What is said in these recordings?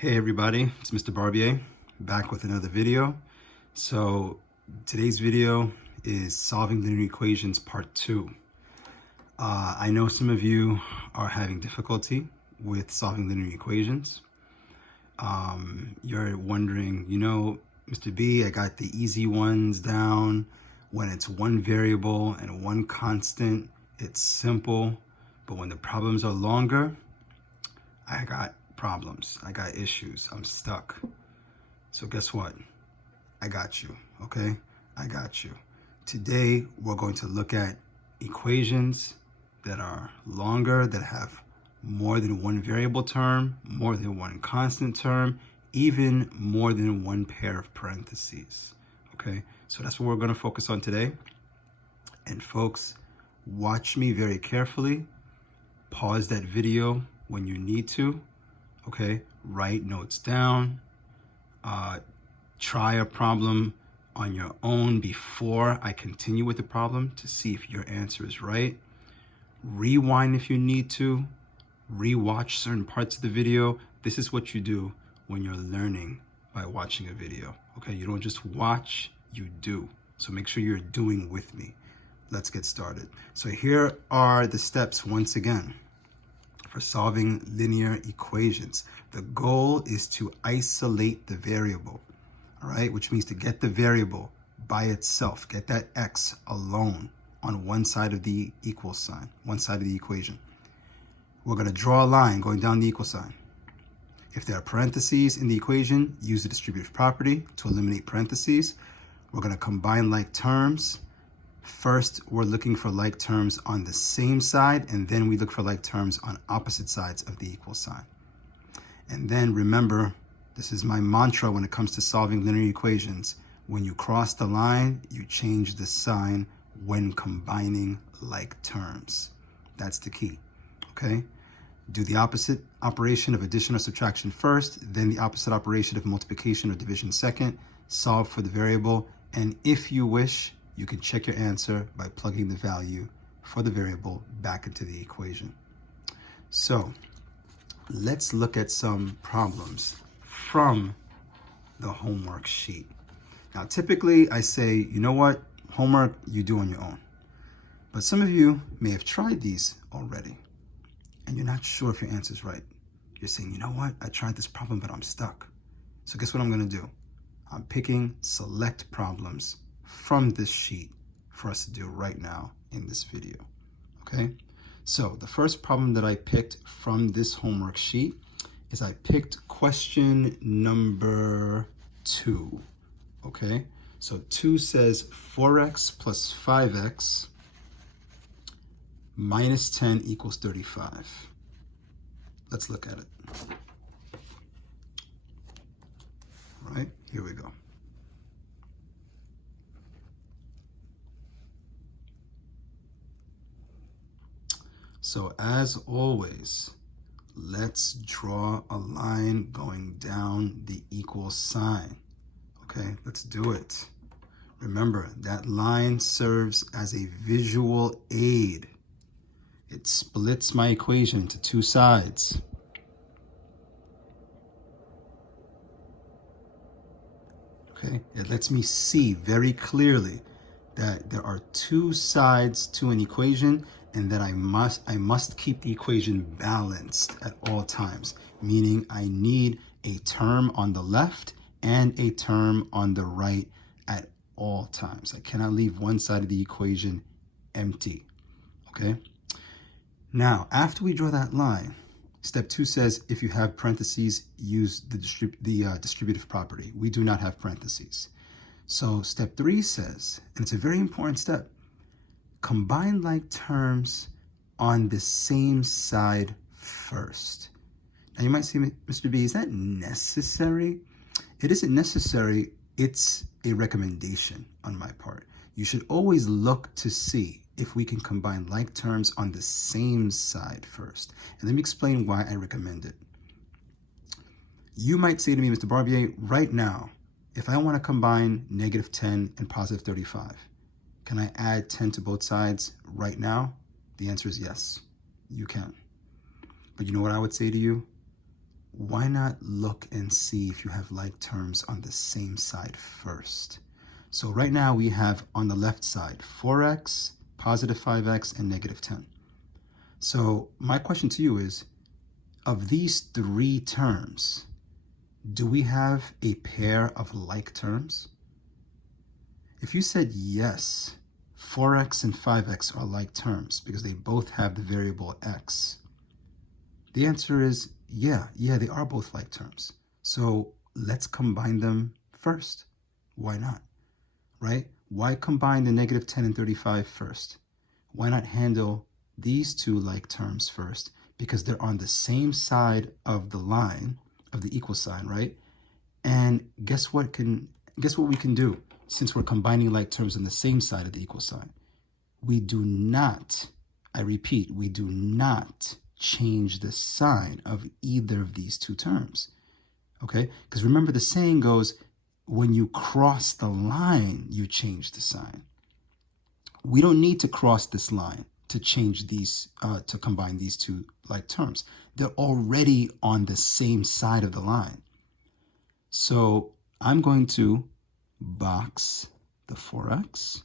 Hey everybody, it's Mr. Barbier back with another video. So today's video is solving linear equations part 2. I know some of you are having difficulty with solving linear equations. You're wondering, Mr. B, I got the easy ones down. When it's one variable and one constant, it's simple. But when the problems are longer, I got problems. I got issues. I'm stuck. So guess what? I got you, okay? I got you. Today, we're going to look at equations that are longer, that have more than one variable term, more than one constant term, even more than one pair of parentheses, okay? So that's what we're going to focus on today. And folks, watch me very carefully. Pause that video when you need to. Okay, write notes down, try a problem on your own before I continue with the problem to see if your answer is right. Rewind if you need to, rewatch certain parts of the video. This is what you do when you're learning by watching a video. Okay, you don't just watch, you do. So make sure you're doing with me. Let's get started. So here are the steps once again for solving linear equations. The goal is to isolate the variable, all right? Which means to get the variable by itself, get that x alone on one side of the equal sign, one side of the equation. We're gonna draw a line going down the equal sign. If there are parentheses in the equation, use the distributive property to eliminate parentheses. We're gonna combine like terms. First, we're looking for like terms on the same side, and then we look for like terms on opposite sides of the equal sign. And then remember, this is my mantra when it comes to solving linear equations. When you cross the line, you change the sign when combining like terms. That's the key, okay? Do the opposite operation of addition or subtraction first, then the opposite operation of multiplication or division second, solve for the variable, and if you wish, you can check your answer by plugging the value for the variable back into the equation. So let's look at some problems from the homework sheet. Now, typically I say, you know what, homework you do on your own. But some of you may have tried these already and you're not sure if your answer is right. You're saying, you know what, I tried this problem, but I'm stuck. So guess what I'm gonna do? I'm picking select problems from this sheet for us to do right now in this video, okay? So the first problem that I picked from this homework sheet is I picked question number 2, okay? So 2 says 4x plus 5x minus 10 equals 35. Let's look at it. All right, here we go. So as always, let's draw a line going down the equal sign. Okay, let's do it. Remember, that line serves as a visual aid. It splits my equation into two sides. Okay, it lets me see very clearly that there are two sides to an equation and that I must keep the equation balanced at all times, meaning I need a term on the left and a term on the right at all times. I cannot leave one side of the equation empty, okay? Now, after we draw that line, step 2 says if you have parentheses, use the distributive property. We do not have parentheses. So step 3 says, and it's a very important step, combine like terms on the same side first. Now you might say, Mr. B, is that necessary? It isn't necessary, it's a recommendation on my part. You should always look to see if we can combine like terms on the same side first. And let me explain why I recommend it. You might say to me, Mr. Barbier, right now, if I want to combine negative 10 and positive 35, can I add 10 to both sides right now? The answer is yes, you can. But you know what I would say to you? why not look and see if you have like terms on the same side first? So right now we have on the left side 4x, positive 5x, and negative 10. So my question to you is, of these three terms, do we have a pair of like terms? If you said yes, 4x and 5x are like terms because they both have the variable x, the answer is yeah, they are both like terms. So let's combine them first. Why not? Right? Why combine the negative 10 and 35 first? Why not handle these two like terms first? Because they're on the same side of the line, of the equal sign, right? And guess what we can do since we're combining like terms on the same side of the equal sign? We do not, I repeat, we do not change the sign of either of these two terms. Okay? Because remember the saying goes, when you cross the line, you change the sign. We don't need to cross this line to change these, to combine these two like terms. They're already on the same side of the line. So I'm going to box the 4x,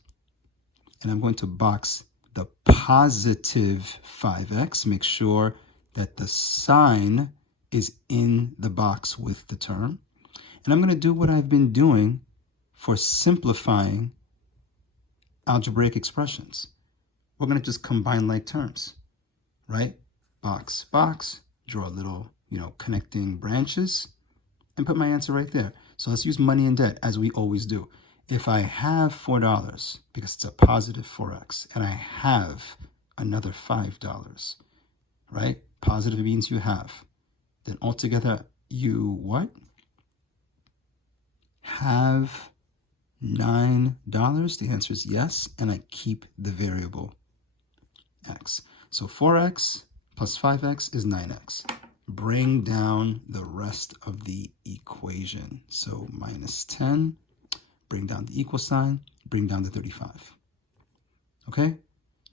and I'm going to box the positive 5x. Make sure that the sign is in the box with the term. And I'm going to do what I've been doing for simplifying algebraic expressions. We're going to just combine like terms, right? Box, box, draw little, connecting branches, and put my answer right there. So let's use money and debt as we always do. If I have $4, because it's a positive 4x, and I have another $5, right? Positive means you have. Then altogether, you what? Have $9? The answer is yes, and I keep the variable x. So 4x plus 5x is 9x. Bring down the rest of the equation. So minus 10, bring down the equal sign, bring down the 35. Okay?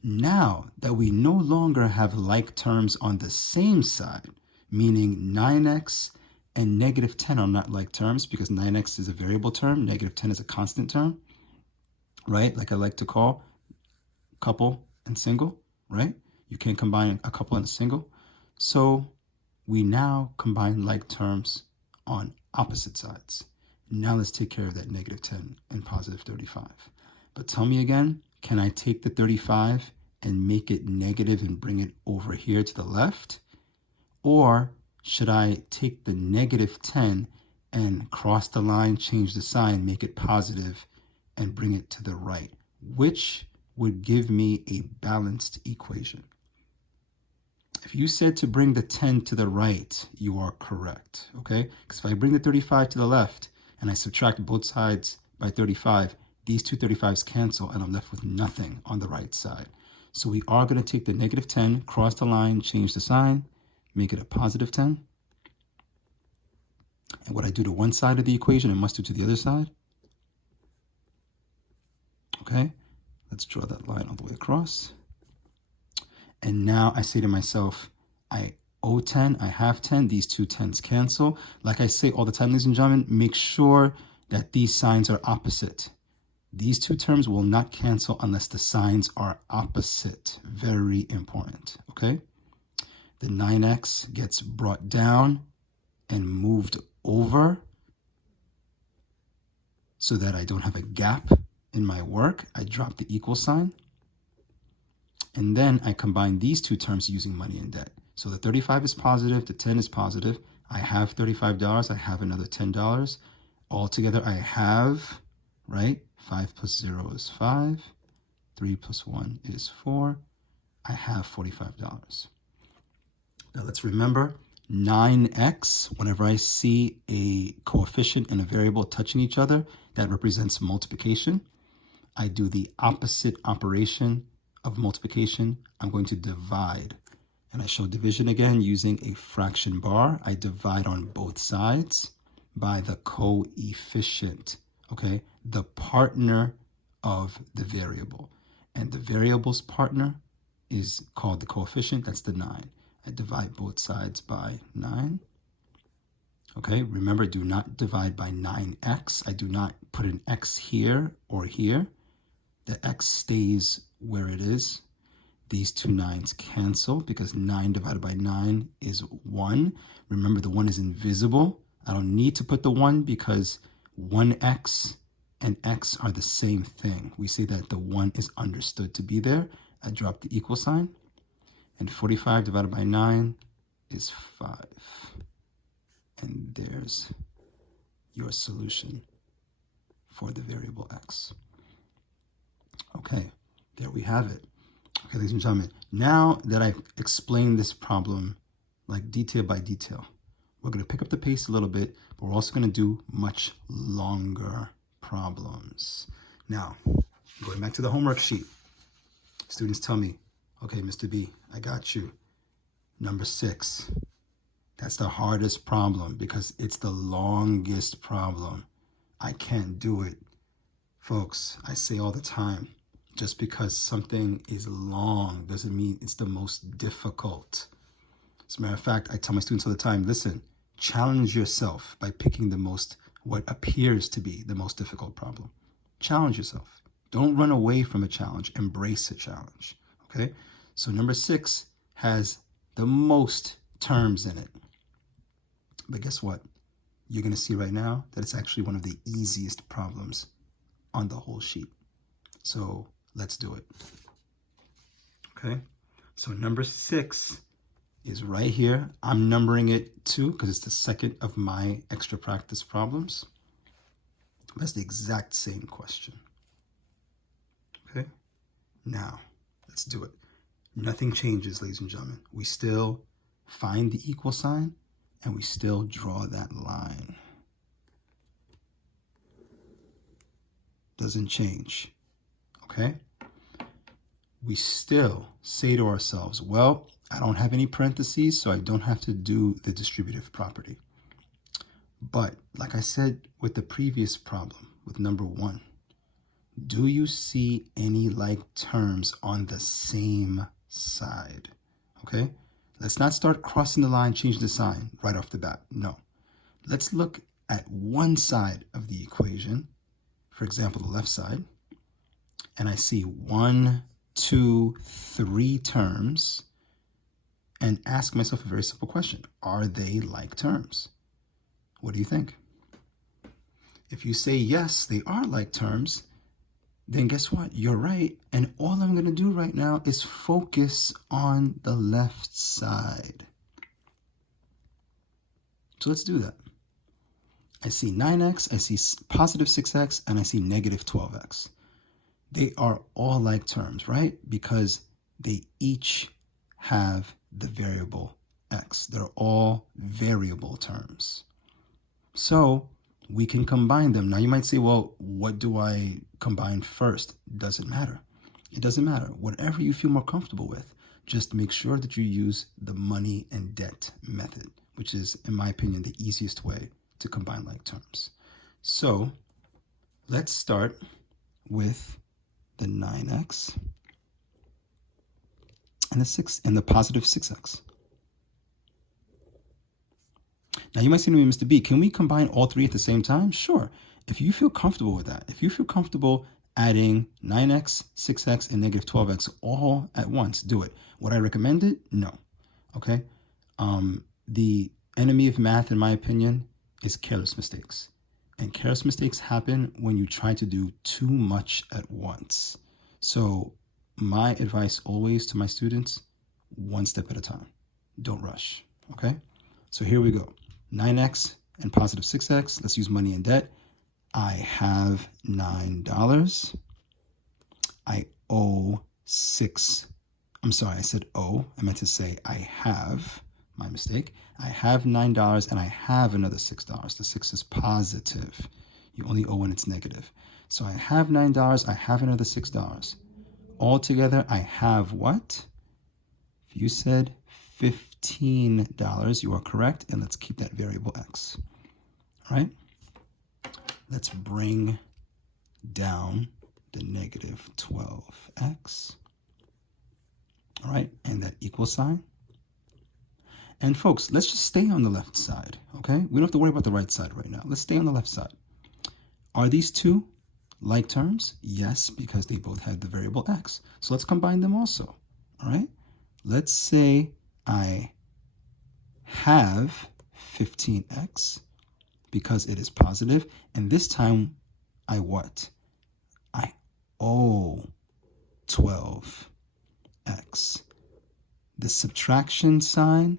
Now that we no longer have like terms on the same side, meaning 9x and negative 10 are not like terms because 9x is a variable term, negative 10 is a constant term, right? Like I like to call couple and single, right? You can't combine a couple and a single. So we now combine like terms on opposite sides. Now let's take care of that negative 10 and positive 35. But tell me again, can I take the 35 and make it negative and bring it over here to the left? Or should I take the negative 10 and cross the line, change the sign, make it positive, and bring it to the right? Which would give me a balanced equation? If you said to bring the 10 to the right, you are correct, okay? Because if I bring the 35 to the left and I subtract both sides by 35, these two 35s cancel and I'm left with nothing on the right side. So we are going to take the negative 10, cross the line, change the sign, make it a positive 10. And what I do to one side of the equation, I must do to the other side. Okay, let's draw that line all the way across. And now I say to myself, I owe 10, I have 10, these two 10s cancel. Like I say all the time, ladies and gentlemen, make sure that these signs are opposite. These two terms will not cancel unless the signs are opposite. Very important, okay? The 9x gets brought down and moved over so that I don't have a gap in my work. I drop the equal sign. And then I combine these two terms using money and debt. So the 35 is positive, the 10 is positive. I have $35, I have another $10. Altogether I have, right? 5 plus 0 is 5. 3 plus 1 is 4. I have $45. Now let's remember 9x, whenever I see a coefficient and a variable touching each other, that represents multiplication. I do the opposite operation of multiplication. I'm going to divide. And I show division again using a fraction bar. I divide on both sides by the coefficient, okay? The partner of the variable. And the variable's partner is called the coefficient, that's the 9. I divide both sides by 9. Okay, remember, do not divide by 9x. I do not put an x here or here. The x stays where it is. These two 9s cancel because 9 divided by 9 is 1. Remember, the 1 is invisible. I don't need to put the 1 because 1x and x are the same thing. We say that the 1 is understood to be there. I drop the equal sign. And 45 divided by 9 is 5. And there's your solution for the variable x. Okay, there we have it. Okay, ladies and gentlemen, now that I've explained this problem like detail by detail, we're going to pick up the pace a little bit, but we're also going to do much longer problems. Now, going back to the homework sheet, students tell me, okay, Mr. B, I got you. Number 6. That's the hardest problem because it's the longest problem. I can't do it. Folks, I say all the time, just because something is long doesn't mean it's the most difficult. As a matter of fact, I tell my students all the time, listen, challenge yourself by picking what appears to be the most difficult problem. Challenge yourself. Don't run away from a challenge. Embrace a challenge. Okay? So number 6 has the most terms in it. But guess what? You're going to see right now that it's actually one of the easiest problems on the whole sheet. So let's do it. Okay? So number 6 is right here. I'm numbering it 2 because it's the second of my extra practice problems. That's the exact same question. Okay? Now, let's do it. Nothing changes, ladies and gentlemen. We still find the equal sign and we still draw that line. Doesn't change. Okay? We still say to ourselves, well, I don't have any parentheses, so I don't have to do the distributive property. But like I said with the previous problem, with number 1, do you see any like terms on the same side? Okay? Let's not start crossing the line, changing the sign right off the bat. No. Let's look at one side of the equation, for example, the left side, and I see 1, 2, 3 terms, and ask myself a very simple question. Are they like terms? What do you think? If you say yes, they are like terms, then guess what? You're right. And all I'm going to do right now is focus on the left side. So let's do that. I see 9x, I see positive 6x, and I see negative 12x. They are all like terms, right? Because they each have the variable x. They're all variable terms. So we can combine them. Now you might say, well, what do I combine first? Doesn't matter. It doesn't matter. Whatever you feel more comfortable with. Just make sure that you use the money and debt method, which is, in my opinion, the easiest way to combine like terms. So let's start with the 9x and the 6 and the positive 6x. Now you might say to me, Mr. B, can we combine all 3 at the same time? Sure. If you feel comfortable with that, if you feel comfortable adding 9x, 6x, and negative 12x all at once, do it. Would I recommend it? No. Okay. The enemy of math, in my opinion, is careless mistakes. And careless mistakes happen when you try to do too much at once. So my advice always to my students, one step at a time. Don't rush. Okay. So here we go. 9x and positive 6x. Let's use money and debt. I have $9. I owe 6. I'm sorry, I said owe. I meant to say I have. My mistake. I have $9 and I have another $6. The 6 is positive. You only owe when it's negative. So I have $9. I have another $6. Altogether, I have what? If you said $15, you are correct. And let's keep that variable x. All right? Let's bring down the negative 12x. All right? And that equal sign. And folks, let's just stay on the left side, okay? We don't have to worry about the right side right now. Let's stay on the left side. Are these two like terms? Yes, because they both have the variable x. So let's combine them also, all right? Let's say I have 15x because it is positive, and this time I what? I owe 12x. The subtraction sign,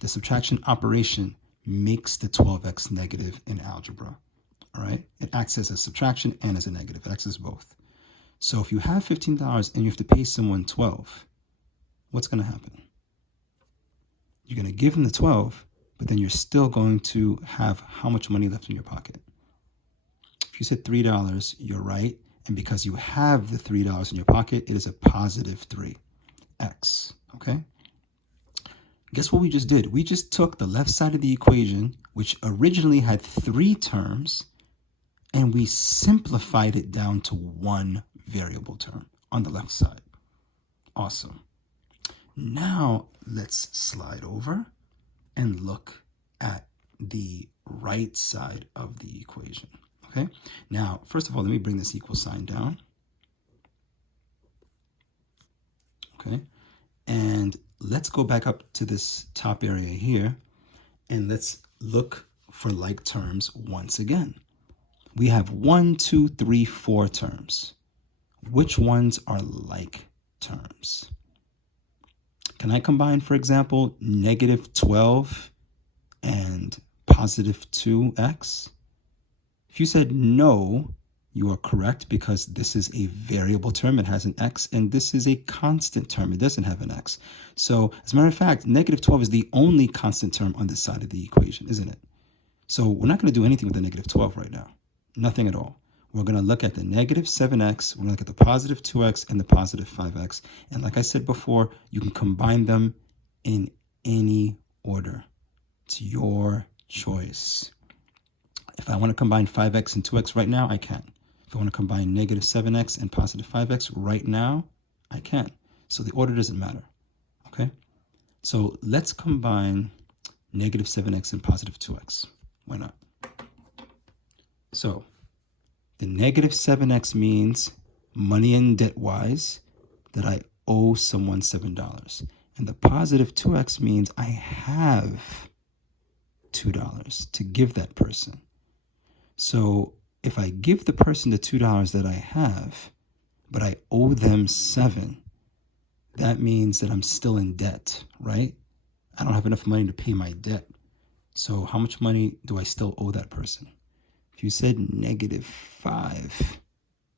the subtraction operation makes the 12x negative in algebra, all right? It acts as a subtraction and as a negative. It acts as both. So if you have $15 and you have to pay someone 12, what's going to happen? You're going to give them the 12, but then you're still going to have how much money left in your pocket? If you said $3, you're right. And because you have the $3 in your pocket, it is a positive 3x, okay? Guess what we just did? We just took the left side of the equation, which originally had 3 terms, and we simplified it down to one variable term on the left side. Awesome. Now let's slide over and look at the right side of the equation, okay? Now, first of all, let me bring this equal sign down, okay? And let's go back up to this top area here, and let's look for like terms once again. We have 1, 2, 3, 4 terms. Which ones are like terms? Can I combine, for example, negative 12 and positive 2x? If you said no, you are correct because this is a variable term. It has an x, and this is a constant term. It doesn't have an x. So as a matter of fact, negative 12 is the only constant term on this side of the equation, isn't it? So we're not going to do anything with the negative 12 right now. Nothing at all. We're going to look at the negative 7x, we're going to look at the positive 2x and the positive 5x. And like I said before, you can combine them in any order. It's your choice. If I want to combine 5x and 2x right now, I can. If I want to combine negative 7x and positive 5x right now, I can. So the order doesn't matter, okay? So let's combine negative 7x and positive 2x. Why not? So the negative 7x means money and debt-wise that I owe someone $7. And the positive 2x means I have $2 to give that person. So if I give the person the $2 that I have, but I owe them $7, that means that I'm still in debt, right? I don't have enough money to pay my debt. So how much money do I still owe that person? If you said negative 5,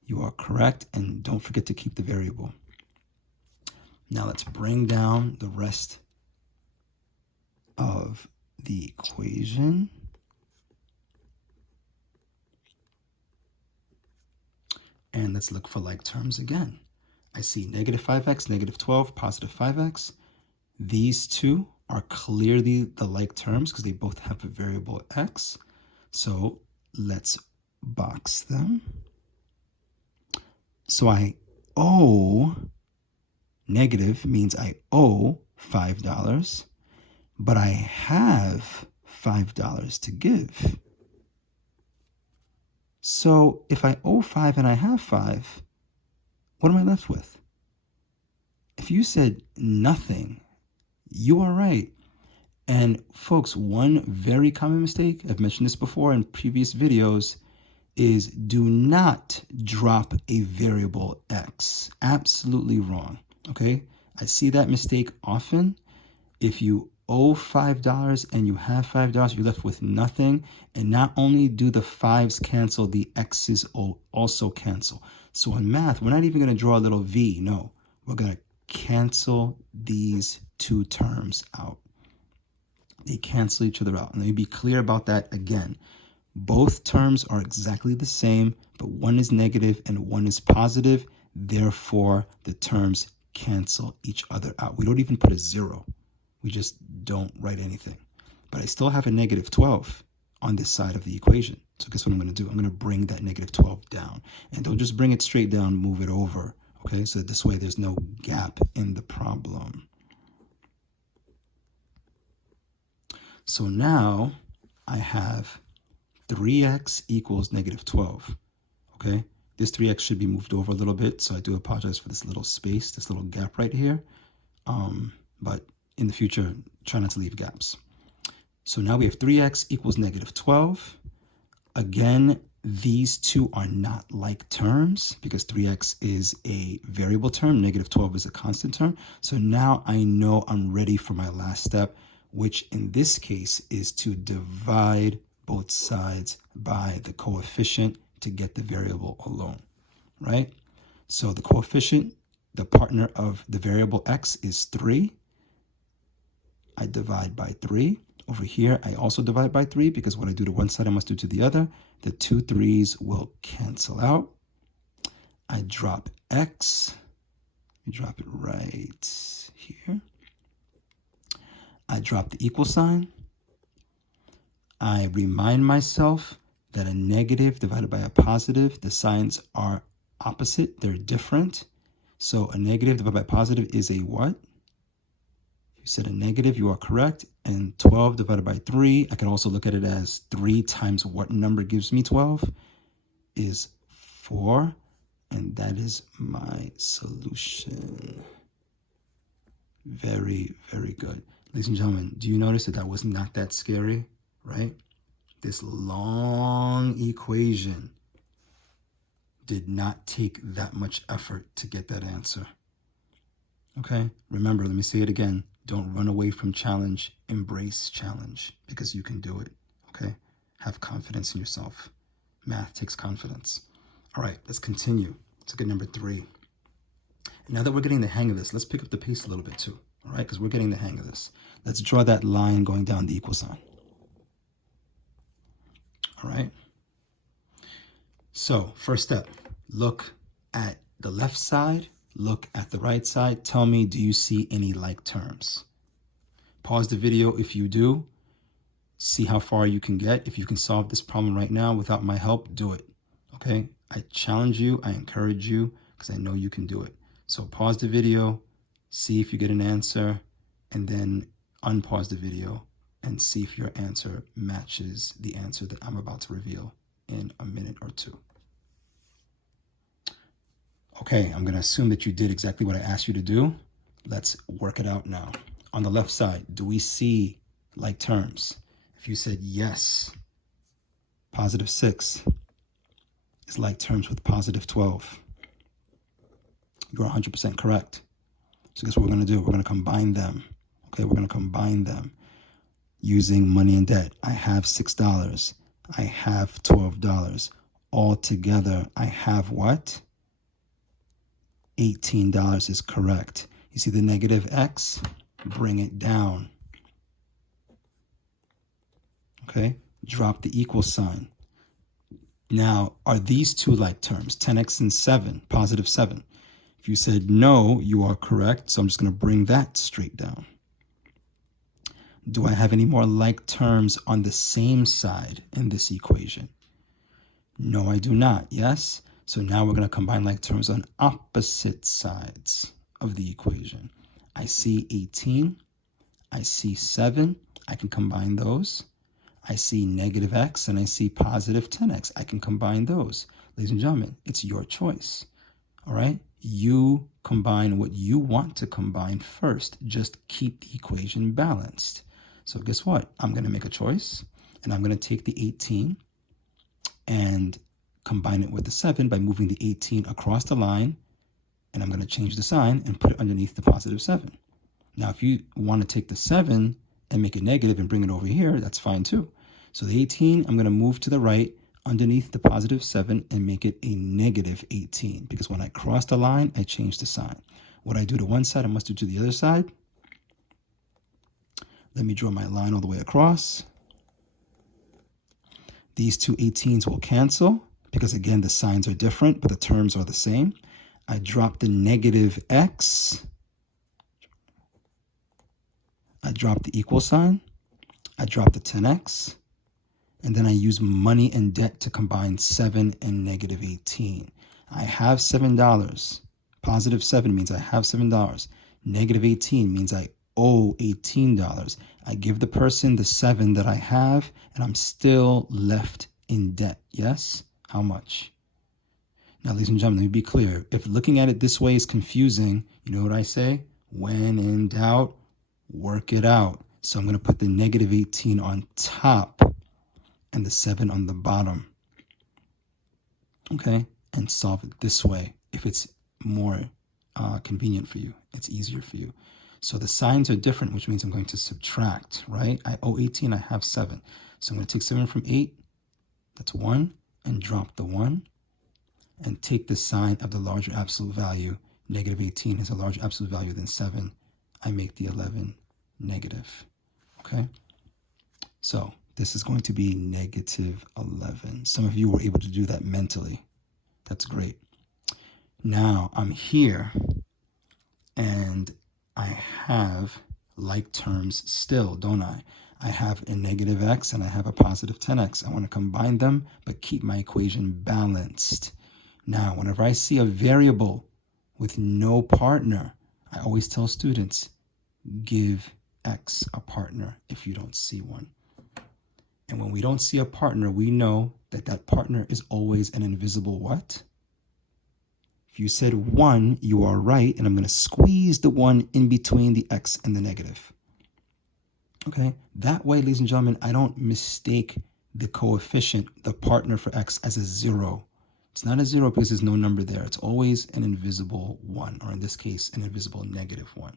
you are correct, and don't forget to keep the variable. Now let's bring down the rest of the equation. And let's look for like terms again. I see negative 5x, negative 12, positive 5x. These two are clearly the like terms because they both have a variable x. So let's box them. So I owe, negative means I owe $5, but I have $5 to give. So if I owe 5 and I have 5, what am I left with? If you said nothing, you are right. And folks, one very common mistake, I've mentioned this before in previous videos, is do not drop a variable x. Absolutely wrong, okay? I see that mistake often. If you owe $5 and you have $5, you're left with nothing. And not only do the 5s cancel, the x's also cancel. So in math, we're not even going to draw a little v. No, we're going to cancel these two terms out. They cancel each other out. And let me be clear about that again. Both terms are exactly the same, but one is negative and one is positive. Therefore, the terms cancel each other out. We don't even put a 0. We just don't write anything. But I still have a negative 12 on this side of the equation. So guess what I'm going to do? I'm going to bring that negative 12 down. And don't just bring it straight down, move it over. Okay, so this way there's no gap in the problem. So now I have 3x equals negative 12, okay? This 3x should be moved over a little bit, so I do apologize for this little space, this little gap right here. But in the future, try not to leave gaps. So now we have 3x equals negative 12. Again, these two are not like terms because 3x is a variable term, negative 12 is a constant term. So now I know I'm ready for my last step, which in this case is to divide both sides by the coefficient to get the variable alone, right? So the coefficient, the partner of the variable x is 3. I divide by 3. Over here, I also divide by 3 because what I do to one side, I must do to the other. The 2 3's will cancel out. I drop x. You drop it right here. I drop the equal sign. I remind myself that a negative divided by a positive, the signs are opposite. They're different. So a negative divided by positive is a what? You said a negative, you are correct. And 12 divided by 3, I can also look at it as 3 times what number gives me 12 is 4. And that is my solution. Very, very good. Ladies and gentlemen, do you notice that that was not that scary, right? This long equation did not take that much effort to get that answer. Okay, remember, let me say it again. Don't run away from challenge, embrace challenge because you can do it, okay? Have confidence in yourself. Math takes confidence. All right, let's continue. Let's look at number 3. And now that we're getting the hang of this, let's pick up the pace a little bit too, all right? Because we're getting the hang of this. Let's draw that line going down the equal sign. All right? So first step, look at the left side. Look at the right side. Tell me, do you see any like terms? Pause the video if you do. See how far you can get. If you can solve this problem right now without my help, do it. Okay? I challenge you. I encourage you because I know you can do it. So pause the video, see if you get an answer, and then unpause the video and see if your answer matches the answer that I'm about to reveal in a minute or two. Okay, I'm going to assume that you did exactly what I asked you to do. Let's work it out now. On the left side, do we see like terms? If you said yes, positive 6 is like terms with positive 12. You're 100% correct. So guess what we're going to do? We're going to combine them. Okay, we're going to combine them using money and debt. I have $6. I have $12. All together, I have what? $18 is correct. You see the negative x? Bring it down. Okay, drop the equal sign. Now, are these two like terms? 10x and 7, positive 7. If you said no, you are correct. So I'm just going to bring that straight down. Do I have any more like terms on the same side in this equation? No, I do not. Yes? So now we're going to combine like terms on opposite sides of the equation. I see 18. I see 7. I can combine those. I see negative x and I see positive 10x. I can combine those. Ladies and gentlemen, it's your choice. All right? You combine what you want to combine first. Just keep the equation balanced. So guess what? I'm going to make a choice and I'm going to take the 18 and combine it with the 7 by moving the 18 across the line, and I'm going to change the sign and put it underneath the positive 7. Now, if you want to take the 7 and make it negative and bring it over here, that's fine too. So the 18, I'm going to move to the right underneath the positive 7 and make it a negative 18, because when I cross the line, I change the sign. What I do to one side, I must do to the other side. Let me draw my line all the way across. These two 18s will cancel, because again, the signs are different, but the terms are the same. I drop the negative x. I drop the equal sign. I drop the 10x. And then I use money and debt to combine 7 and negative 18. I have $7. Positive 7 means I have $7. Negative 18 means I owe $18. I give the person the 7 that I have, and I'm still left in debt. Yes? How much? Now, ladies and gentlemen, let me be clear. If looking at it this way is confusing, you know what I say? When in doubt, work it out. So I'm going to put the negative 18 on top and the 7 on the bottom. Okay? And solve it this way if it's more convenient for you. It's easier for you. So the signs are different, which means I'm going to subtract, right? I owe 18, I have 7. So I'm going to take 7 from 8, that's 1, and drop the 1, and take the sign of the larger absolute value. Negative 18 has a larger absolute value than 7. I make the 11 negative, okay? So this is going to be negative 11. Some of you were able to do that mentally. That's great. Now I'm here, and I have like terms still, don't I? I have a negative x and I have a positive 10x. I want to combine them, but keep my equation balanced. Now, whenever I see a variable with no partner, I always tell students, give x a partner if you don't see one. And when we don't see a partner, we know that that partner is always an invisible what? If you said 1, you are right, and I'm going to squeeze the 1 in between the x and the negative. Okay? That way, ladies and gentlemen, I don't mistake the coefficient, the partner for x, as a 0. It's not a 0 because there's no number there. It's always an invisible 1, or in this case, an invisible negative 1.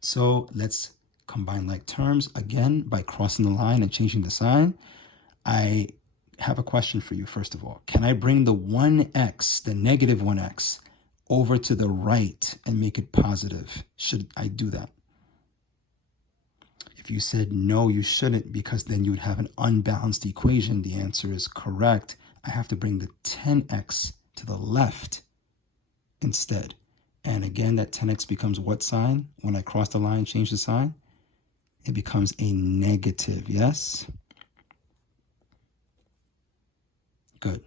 So let's combine like terms again by crossing the line and changing the sign. I have a question for you, first of all. Can I bring the 1x, the negative 1x, over to the right and make it positive? Should I do that? If you said no, you shouldn't, because then you would have an unbalanced equation, the answer is correct. I have to bring the 10x to the left instead. And again, that 10x becomes what sign? When I cross the line, change the sign, it becomes a negative, yes? Good.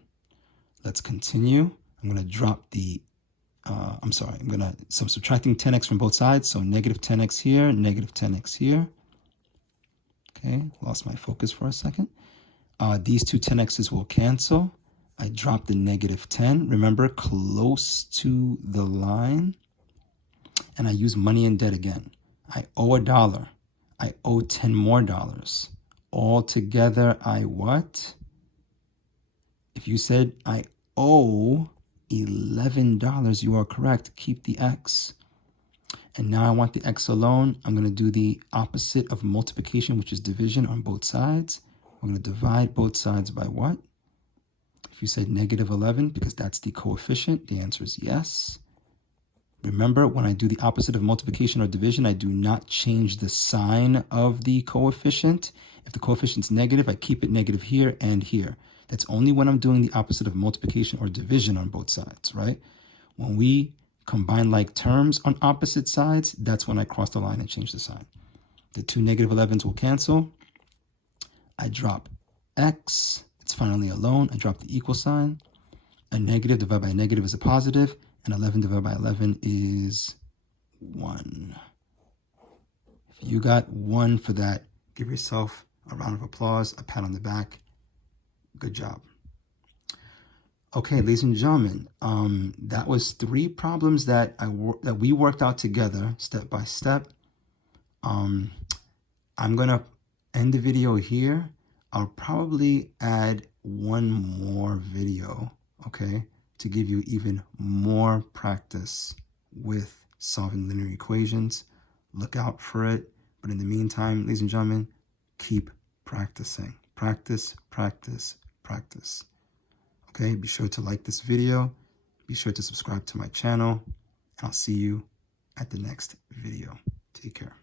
Let's continue. I'm going to drop the, I'm subtracting 10x from both sides. So negative 10x here, negative 10x here. Okay, lost my focus for a second. These two 10x's will cancel. I drop the negative 10. Remember, close to the line. And I use money and debt again. I owe $1. I owe 10 more dollars. All together, I what? If you said I owe $11, you are correct. Keep the x. And now I want the x alone. I'm going to do the opposite of multiplication, which is division on both sides. We're going to divide both sides by what? If you said negative 11, because that's the coefficient, the answer is yes. Remember, when I do the opposite of multiplication or division, I do not change the sign of the coefficient. If the coefficient's negative, I keep it negative here and here. That's only when I'm doing the opposite of multiplication or division on both sides, right? When we combine like terms on opposite sides, that's when I cross the line and change the sign. The two negative 11s will cancel. I drop x. It's finally alone. I drop the equal sign. A negative divided by a negative is a positive, and 11 divided by 11 is 1. If you got 1 for that, give yourself a round of applause, a pat on the back. Good job. Okay, ladies and gentlemen, that was 3 problems that we worked out together, step by step. I'm gonna end the video here. I'll probably add one more video, okay, to give you even more practice with solving linear equations. Look out for it. But in the meantime, ladies and gentlemen, keep practicing. Practice, practice, practice. Okay, be sure to like this video. Be sure to subscribe to my channel. And I'll see you at the next video. Take care.